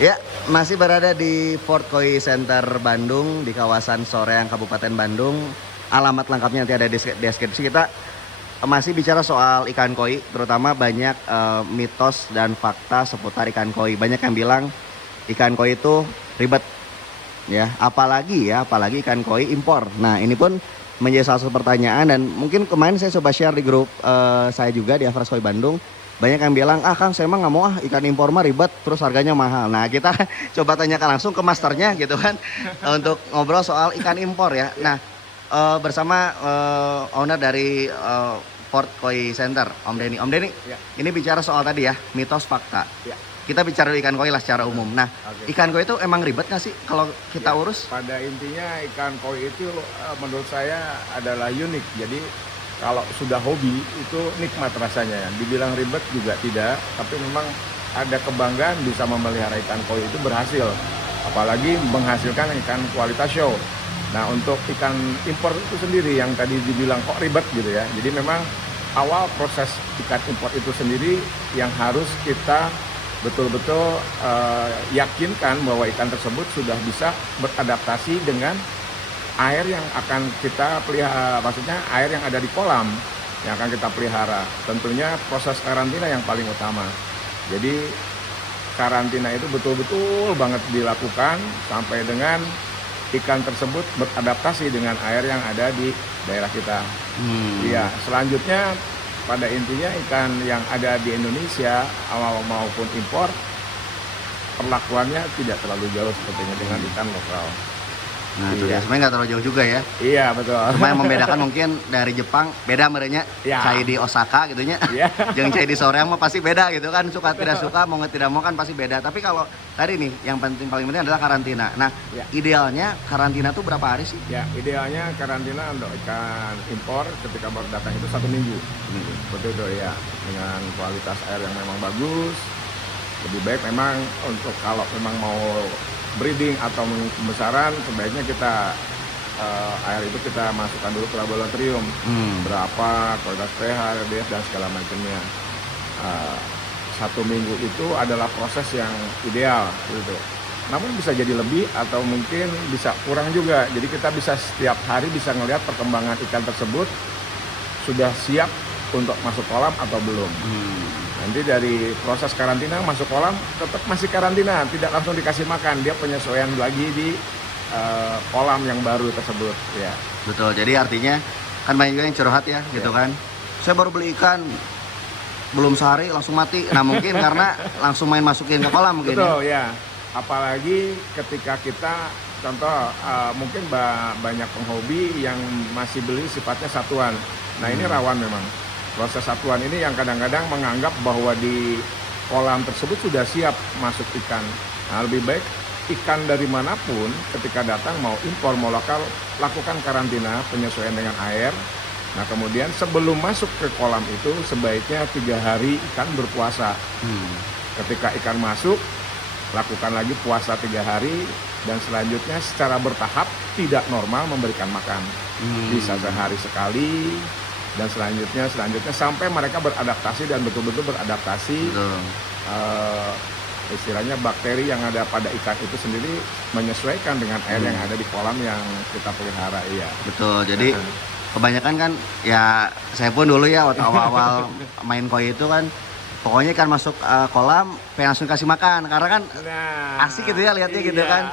Ya, masih berada di Fort Koi Center Bandung di kawasan Soreang Kabupaten Bandung. Alamat lengkapnya nanti ada di deskripsi. Kita masih bicara soal ikan koi, terutama banyak mitos dan fakta seputar ikan koi. Banyak yang bilang ikan koi itu ribet, ya. Apalagi ikan koi impor. Nah, ini pun menjadi salah satu pertanyaan dan mungkin kemarin saya coba share di grup saya juga di Avras Koi Bandung. Banyak yang bilang, Kang saya emang nggak mau ikan impor mah ribet terus harganya mahal. Nah kita coba tanyakan langsung ke masternya gitu kan untuk ngobrol soal ikan impor ya. Nah bersama owner dari Port Koi Center, Om Denny. Om Denny, ya. Ini bicara soal tadi ya, mitos fakta. Ya. Kita bicara ikan koi lah secara umum. Nah, ikan koi itu emang ribet nggak sih kalau kita urus? Pada intinya ikan koi itu menurut saya adalah unik. Jadi kalau sudah hobi itu nikmat rasanya ya. Dibilang ribet juga tidak, tapi memang ada kebanggaan bisa memelihara ikan koi itu berhasil. Apalagi menghasilkan ikan kualitas show. Nah untuk ikan impor itu sendiri yang tadi dibilang kok ribet gitu ya. Jadi memang awal proses ikan impor itu sendiri yang harus kita betul-betul yakinkan bahwa ikan tersebut sudah bisa beradaptasi dengan air yang akan kita pelihara, maksudnya air yang ada di kolam yang akan kita pelihara. Tentunya proses karantina yang paling utama. Jadi karantina itu betul-betul banget dilakukan sampai dengan ikan tersebut beradaptasi dengan air yang ada di daerah kita. Iya, selanjutnya pada intinya ikan yang ada di Indonesia awal maupun impor perlakuannya tidak terlalu jauh sepertinya dengan ikan lokal. Nah itu dia, sebenarnya nggak terlalu jauh juga ya. Iya betul. Cuma yang membedakan mungkin dari Jepang beda merenya, cai di Osaka gitunya, yang cai di Soreang mah pasti beda gitu kan, suka tidak suka mau tidak mau kan pasti beda. Tapi kalau tadi nih yang paling penting adalah karantina. Nah idealnya karantina tuh berapa hari sih? Ya idealnya karantina untuk ikan impor ketika baru datang itu 1 minggu. Betul ya, dengan kualitas air yang memang bagus. Lebih baik memang untuk kalau memang mau breeding atau pembesaran sebaiknya kita air itu kita masukkan dulu ke laboratorium berapa kualitas pH, RDS dan segala macamnya. 1 minggu itu adalah proses yang ideal gitu. Namun bisa jadi lebih atau mungkin bisa kurang juga. Jadi kita bisa setiap hari bisa ngelihat perkembangan ikan tersebut sudah siap untuk masuk kolam atau belum. Nanti dari proses karantina masuk kolam tetap masih karantina, tidak langsung dikasih makan, dia penyesuaian lagi di kolam yang baru tersebut ya. Betul, jadi artinya kan banyak juga yang curhat ya gitu kan. Saya baru beli ikan belum sehari langsung mati. Nah mungkin karena langsung main masukin ke kolam mungkin. Betul ya. Apalagi ketika kita contoh mungkin banyak penghobi yang masih beli sifatnya satuan. Nah ini rawan memang. Proses satuan ini yang kadang-kadang menganggap bahwa di kolam tersebut sudah siap masuk ikan. Nah, lebih baik ikan dari manapun ketika datang mau impor mau lokal lakukan karantina penyesuaian dengan air. Nah kemudian sebelum masuk ke kolam itu sebaiknya 3 hari ikan berpuasa. Ketika ikan masuk lakukan lagi puasa 3 hari dan selanjutnya secara bertahap tidak normal memberikan makan. Bisa sehari sekali. Dan selanjutnya sampai mereka beradaptasi dan betul-betul beradaptasi. Istilahnya bakteri yang ada pada ikan itu sendiri menyesuaikan dengan air yang ada di kolam yang kita pelihara. Iya. Betul. Jadi kebanyakan kan ya saya pun dulu ya waktu awal-awal main koi itu kan pokoknya ikan masuk kolam pengen langsung kasih makan karena kan asik gitu ya lihatnya gitu kan.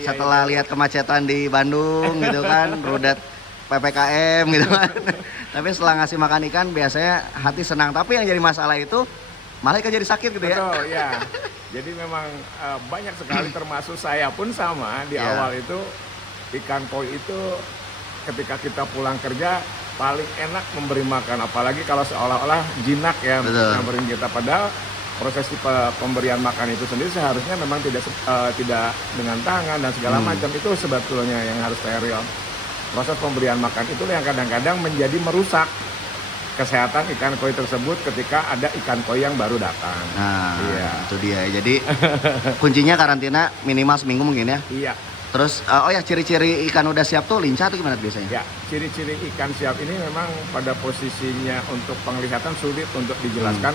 Setelah lihat kemacetan di Bandung gitu kan, rudet PPKM gitu kan. Tapi setelah ngasih makan ikan biasanya hati senang. Tapi yang jadi masalah itu malah ikan jadi sakit gitu ya. Betul ya. Jadi memang banyak sekali termasuk saya pun sama di awal itu ikan koi itu ketika kita pulang kerja paling enak memberi makan. Apalagi kalau seolah-olah jinak ya memberi kita, padahal proses pemberian makan itu sendiri seharusnya memang tidak dengan tangan dan segala macam. Itu sebetulnya yang harus steril. Proses pemberian makan itu yang kadang-kadang menjadi merusak kesehatan ikan koi tersebut ketika ada ikan koi yang baru datang. Nah, itu dia. Jadi kuncinya karantina minimal seminggu mungkin ya. Iya. Terus ciri-ciri ikan udah siap tuh lincah tuh gimana biasanya? Ya, ciri-ciri ikan siap ini memang pada posisinya untuk penglihatan sulit untuk dijelaskan.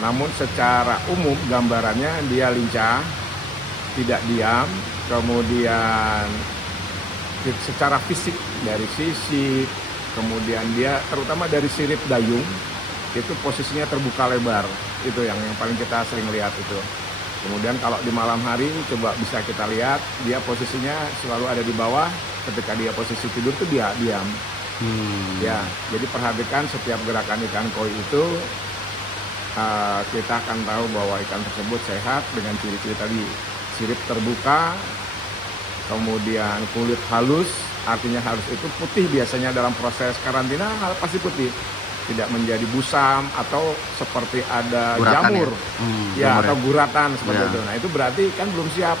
Namun secara umum gambarannya dia lincah, tidak diam, kemudian secara fisik dari sisi, kemudian dia terutama dari sirip dayung itu posisinya terbuka lebar, itu yang paling kita sering lihat itu. Kemudian kalau di malam hari coba bisa kita lihat dia posisinya selalu ada di bawah, ketika dia posisi tidur tuh dia diam. Ya, jadi perhatikan setiap gerakan ikan koi itu, kita akan tahu bahwa ikan tersebut sehat dengan ciri-ciri tadi, sirip terbuka, kemudian kulit halus, artinya halus itu putih, biasanya dalam proses karantina pasti putih, tidak menjadi busam atau seperti ada Guratan jamur ya, jamur atau guratan seperti ya. itu. Nah itu berarti ikan belum siap.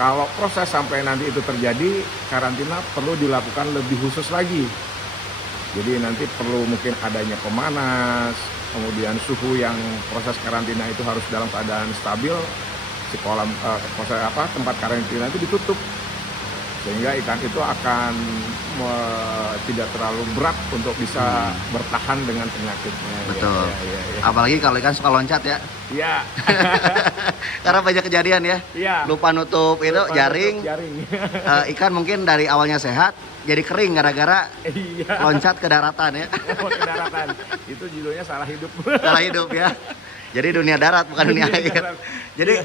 Kalau proses sampai nanti itu terjadi, karantina perlu dilakukan lebih khusus lagi. Jadi nanti perlu mungkin adanya pemanas, kemudian suhu yang proses karantina itu harus dalam keadaan stabil. Si kolam tempat karantina itu ditutup sehingga ikan itu akan tidak terlalu berat untuk bisa bertahan dengan penyakitnya. Betul. Ya. Apalagi kalau ikan suka loncat ya. Iya. Karena banyak kejadian ya. Iya. Lupa nutup itu jaring. Ikan mungkin dari awalnya sehat jadi kering gara-gara Iya. loncat ke daratan ya. Ke daratan. Itu judulnya salah hidup. Salah hidup ya. Jadi dunia darat bukan dunia air. Jadi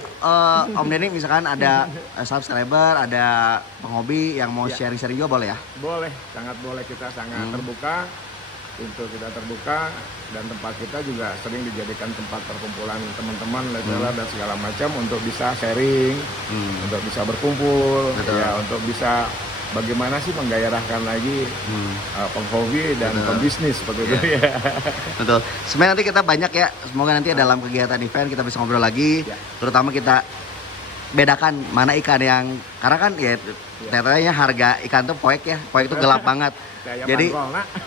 Om Denny misalkan ada subscriber, ada penghobi yang mau sharing-sharing juga boleh ya? Boleh, sangat boleh, kita sangat terbuka. Pintu kita terbuka dan tempat kita juga sering dijadikan tempat perkumpulan teman-teman, leseler dan segala macam untuk bisa sharing, untuk bisa berkumpul, ya, untuk bisa bagaimana sih menggairahkan lagi penghobi dan pembisnis seperti itu ya. Betul. Sebenarnya nanti kita banyak ya, semoga nanti dalam kegiatan event kita bisa ngobrol lagi, terutama kita bedakan mana ikan yang, karena kan ya ternyata harga ikan tuh poek itu gelap banget. Jadi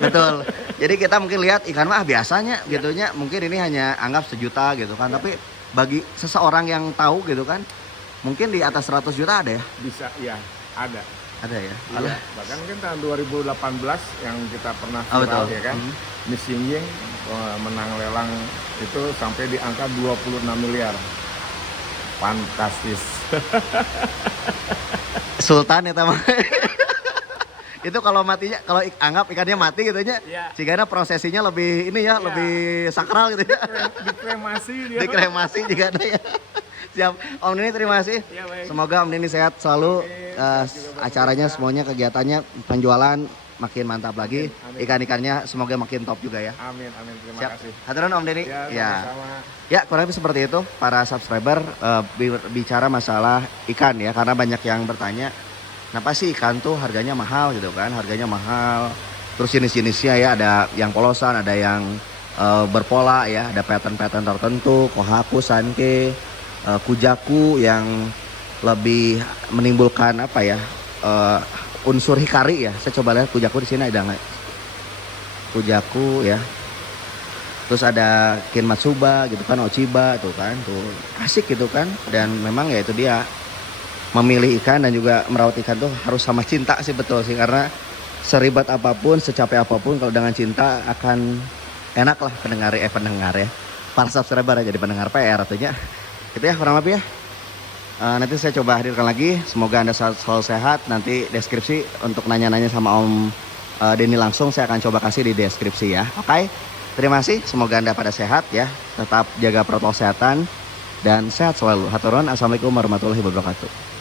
betul. Jadi kita mungkin lihat ikan mah biasanya gitunya, mungkin ini hanya anggap 1 juta gitu kan, tapi bagi seseorang yang tahu gitu kan, mungkin di atas 100 juta ada ya? Bisa, ya ada. Ada ya? Iya, bahkan mungkin tahun 2018 yang kita pernah viral ya kan, Miss Ying Ying menang lelang itu sampai di angka 26 miliar. Fantastis. Sultan ya teman. Itu kalau matinya, kalau anggap ikannya mati gitu nya, jika prosesinya lebih ini ya, lebih sakral gitu ya. Dikremasi dia. Dikremasi juga ada ya. Siap, Om Denny terima kasih. Ya, semoga Om Denny sehat selalu, acaranya semuanya, kegiatannya, penjualan makin mantap lagi, ikan-ikannya semoga makin top juga ya. Amin, terima kasih. Haturan Om Denny. Sama-sama. Ya, kurang lebih seperti itu para subscriber, bicara masalah ikan ya, karena banyak yang bertanya, kenapa sih ikan tuh harganya mahal gitu kan, harganya mahal. Terus jenis-jenisnya ya, ada yang polosan, ada yang berpola ya, ada pattern-pattern tertentu, kohaku, sanke, kujaku yang lebih menimbulkan apa ya, unsur hikari ya. Saya coba lihat kujaku di sini ada nggak? Kujaku ya. Terus ada Kinmatsuba gitu kan, Ochiba tuh kan, tuh asik gitu kan. Dan memang ya itu dia, memilih ikan dan juga merawat ikan tuh harus sama cinta sih, betul sih, karena seribet apapun, secapek apapun, kalau dengan cinta akan enak lah pendengar ya. Para subscriber ya jadi pendengar PR artinya. Gitu ya kurang lebih ya. Nanti saya coba hadirkan lagi. Semoga Anda selalu sehat. Nanti deskripsi untuk nanya-nanya sama Om Denny langsung saya akan coba kasih di deskripsi ya. Oke. Terima kasih. Semoga Anda pada sehat ya. Tetap jaga protokol kesehatan dan sehat selalu. Haturun. Assalamualaikum warahmatullahi wabarakatuh.